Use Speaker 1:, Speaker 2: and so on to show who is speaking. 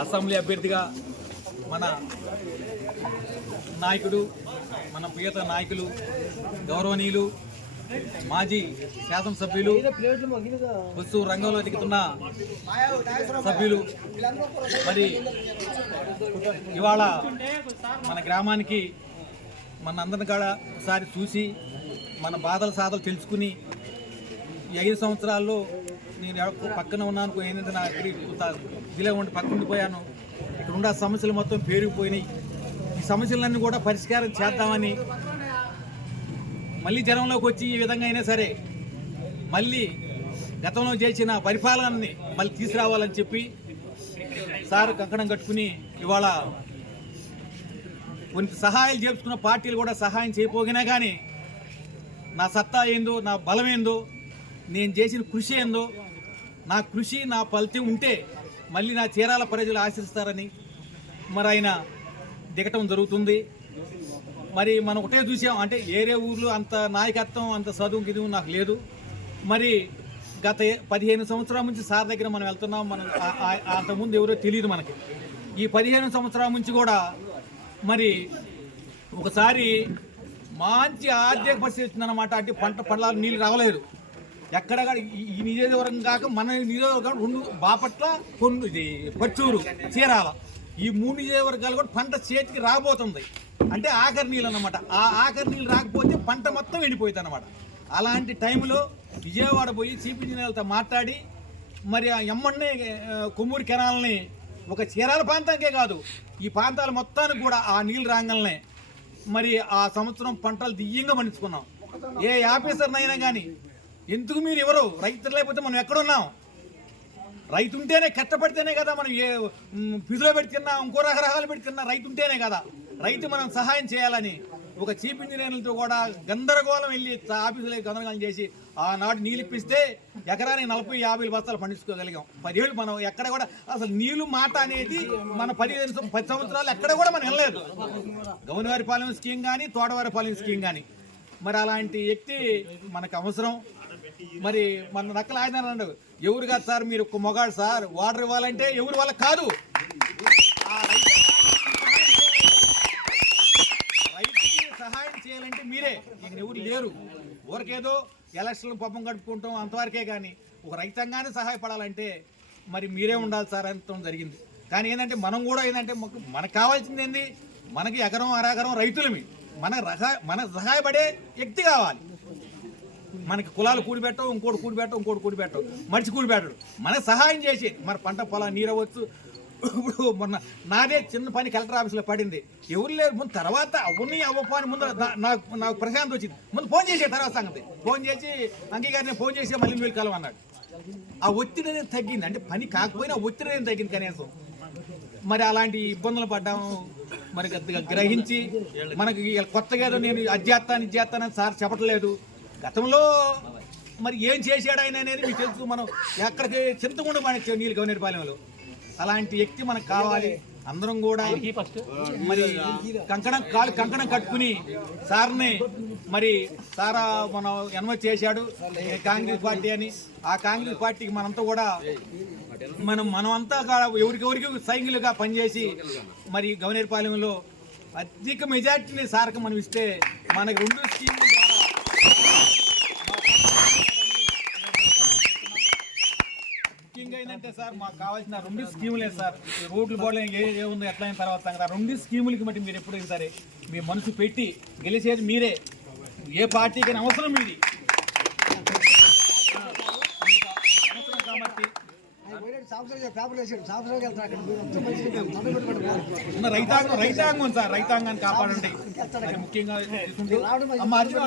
Speaker 1: Assembly అభ్యర్థిగా మన నాయకుడు మన ప్రియత నాయకులు గౌరవనీయులు మాజీ శాసనసభ్యులు వస్తు రంగంలో దిగుతున్న సభ్యులు మరి ఇవాళ మన గ్రామానికి మన అందరిని కాడ ఒకసారి చూసి మన బాధల సాధలు తెలుసుకుని ఈ ఐదు సంవత్సరాల్లో నేను ఎవరికో పక్కన ఉన్నాను ఏంటంటే నా ఇక్కడ ఇదిలే ఉండి పక్కన ఉండిపోయాను ఇక్కడ ఉన్న సమస్యలు మొత్తం పేరుకుపోయినాయి. ఈ సమస్యలన్నీ కూడా పరిష్కారం చేద్దామని మళ్ళీ జనంలోకి వచ్చి ఈ విధంగా అయినా సరే మళ్ళీ గతంలో చేసిన పరిపాలనని మళ్ళీ తీసుకురావాలని చెప్పి సార్ కంకణం కట్టుకుని ఇవాళ కొన్ని సహాయాలు చేసుకున్న పార్టీలు కూడా సహాయం చేయపోగినా కానీ నా సత్తా ఏందో నా బలం ఏందో నేను చేసిన కృషి ఏందో నా కృషి నా ఫలితం ఉంటే మళ్ళీ నా చీరాల ప్రజలు ఆశిస్తారని మరి ఆయన దిగటం జరుగుతుంది. మరి మనం ఒకటే చూసాం అంటే ఏరే ఊర్లో అంత నాయకత్వం అంత చదువు గిదువు నాకు లేదు. మరి గత పదిహేను సంవత్సరాల నుంచి సార్ దగ్గర మనం వెళ్తున్నాం మనం అంతకుముందు ఎవరో తెలియదు మనకి. ఈ పదిహేను సంవత్సరాల నుంచి కూడా మరి ఒకసారి మంచి ఆర్థిక పరిస్థితి వచ్చిందన్నమాట. అంటే పంట పండ్లాలు నీళ్ళు రావలేదు. ఎక్కడ ఈ- ఈ నియోజకవర్గం కాక మన నియోజకవర్గం రెండు బాపట్ల కొన్ని ఇది పచ్చూరు చీరాల. ఈ మూడు నియోజకవర్గాలు కూడా పంట చేతికి రాబోతుంది. అంటే ఆఖరి నీళ్ళు అనమాట ఆ ఆఖరి నీళ్ళు రాకపోతే పంట మొత్తం ఎండిపోయింది అనమాట అలాంటి టైంలో విజయవాడ పోయి చీఫ్ ఇంజనీర్లతో మాట్లాడి మరి ఆ ఎమ్మన్నే కొమ్మూరి కొమ్మూరు కెనాల్ని ఒక చీరాల ప్రాంతానికే కాదు ఈ ప్రాంతాల మొత్తానికి కూడా ఆ నీళ్ళు రాగలనే మరి ఆ సంవత్సరం పంటలు దియ్యంగా పండించుకున్నాం ఏ ఆఫీసర్నైనా కానీ ఎందుకు మీరు ఎవరు? రైతు లేకపోతే మనం ఎక్కడున్నాం రైతు ఉంటేనే కష్టపడితేనే కదా మనం ఏ పిజులో ఫిజులో పెడుతున్నా ఇంకో రకరకాలు పెడుతున్నా రైతు ఉంటేనే కదా. రైతు మనం సహాయం చేయాలని ఒక చీఫ్ ఇంజనీర్లతో కూడా గందరగోళం వెళ్ళి ఆఫీసులో గందరగోళం చేసి ఆనాడు నీళ్ళు ఇప్పిస్తే ఎకరానికి నలభై యాభై బస్తాలు పండించుకోగలిగాం. పదివేలు మనం ఎక్కడ కూడా అసలు నీళ్ళు మాట అనేది మన పదిహేను పది సంవత్సరాలు ఎక్కడ కూడా మనం వెళ్ళలేదు గౌనవారిపాలెం స్కీమ్ కానీ తోటవారిపాలెం స్కీమ్ కానీ మరి అలాంటి వ్యక్తి మనకు అవసరం. మరి మన నక్కలు ఆయన అన్నాడు ఎవరు కాదు సార్ మీరు ఒక మొగాడు సార్ వాటర్ ఇవ్వాలంటే ఎవరు వాళ్ళకి కాదు. రైతుకి సహాయం చేయాలంటే మీరే. ఇక ఎవరు లేరు. ఊరికేదో ఎలక్షన్లు పప్పం గడుపుకుంటాం అంతవరకే కానీ ఒక రైతంగానే సహాయపడాలంటే మరి మీరే ఉండాలి సార్ అనడం జరిగింది. కానీ ఏంటంటే మనం కూడా ఏంటంటే మనకు కావాల్సింది ఏంది? మనకి ఎకరం అరెకరం రైతులమి. మన రహా మన సహాయపడే వ్యక్తి కావాలి. మనకి కులాలు కూడిపెట్టవు ఇంకోటి కూడిపెట్టవు ఇంకోటి కూడిపెట్టవు మనిషి కూడిపెట్టడు మనకు సహాయం చేసి మన పంట పొలం నీరు అవ్వచ్చు ఇప్పుడు మొన్న నాదే చిన్న పని కలెక్టర్ ఆఫీస్లో పడింది. ఎవరు లేరు. ముందు తర్వాత అవన్నీ అవ్వపోని ముందు నాకు నాకు ప్రశాంత్ వచ్చింది. ముందు ఫోన్ చేసే తర్వాత సంగతి. ఫోన్ చేసి అంగీగారిని ఫోన్ చేసి మళ్ళీ మీరు కలవన్నాడు. ఆ ఒత్తిడి అనేది తగ్గింది. అంటే పని కాకపోయినా ఒత్తిడి అనేది తగ్గింది కనీసం. మరి అలాంటి ఇబ్బందులు పడ్డాము మరి గ్రహించి మనకి కొత్తగా ఏదో నేను అధ్యాత్తాన్ని ఇధ్యాత్తానని సార్ చెప్పట్లేదు. గతంలో మరి ఏం చేశాడు ఆయన అనేది మీకు తెలుసు. మనం ఎక్కడికి చింతకుండా మనకి నీళ్ళు గౌనేరుపాలెంలో అలాంటి వ్యక్తి మనకు కావాలి. అందరం కూడా మరి కంకణం కాలు కంకణం కట్టుకుని సార్ని మరి సారా మనం ఎన్వ చేశాడు. కాంగ్రెస్ పార్టీ అని. ఆ కాంగ్రెస్ పార్టీకి మనంతా కూడా మనం మనమంతా ఎవరికెవరికి సైకిల్గా పనిచేసి మరి గవనేరుపాలెంలో అధిక మెజార్టీని సార్కి మనం ఇస్తే మనకి రెండు స్కీముల ద్వారా ముఖ్యంగా ఏంటంటే సార్ మాకు కావాల్సిన రెండు స్కీములే సార్. రోడ్లు పోవడం ఏ ఏముందో ఎట్లా అయిన తర్వాత. ఆ రెండు స్కీములకి బట్టి మీరు ఎప్పుడైనా సరే మీ మనసు పెట్టి గెలిచేది మీరే. ఏ పార్టీకైనా అవసరం మీది. రైతాంగం రైతాంగం సార్ రైతాంగాన్ని కాపాడండి. అది ముఖ్యంగా అమ్మ అర్జున్.